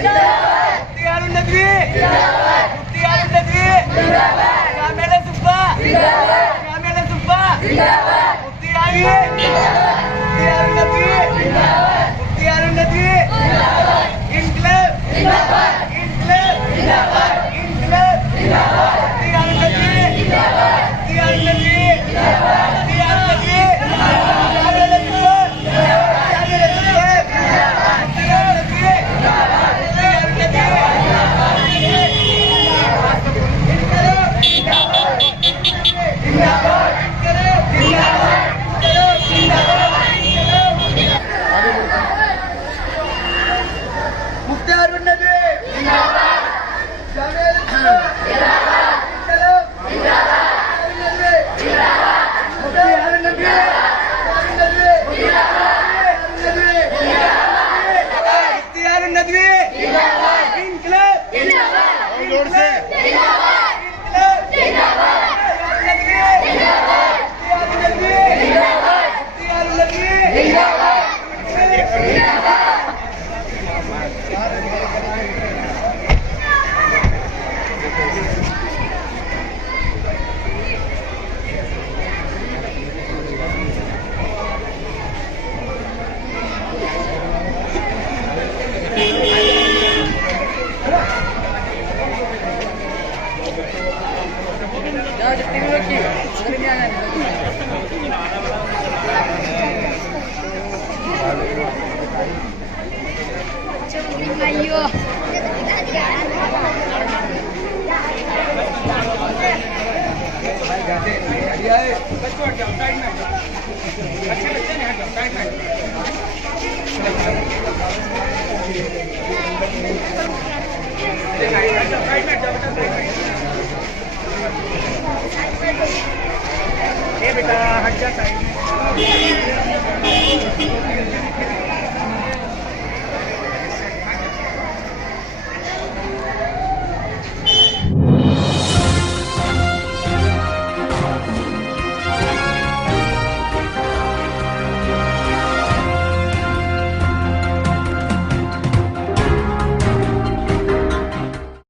मुफ्ती हारून नदवी मुफ्ती हारून नदवी श्यामेला सुब्बा श्यामेला सुब्बा मुफ्ती आवी मुफ्ती हारून नदवी मुफ्ती हारून नदवी इनकलाब जिंदाबाद इनकलाब जिंदाबाद इनकलाब जिंदाबाद मुफ्ती हारून नदवी मुफ्ती हारून नदवी मुफ्ती हारून नदवी श्यामेला सुब्बा श्यामेला सुब्बा मुफ्ती हारून नदवी अयो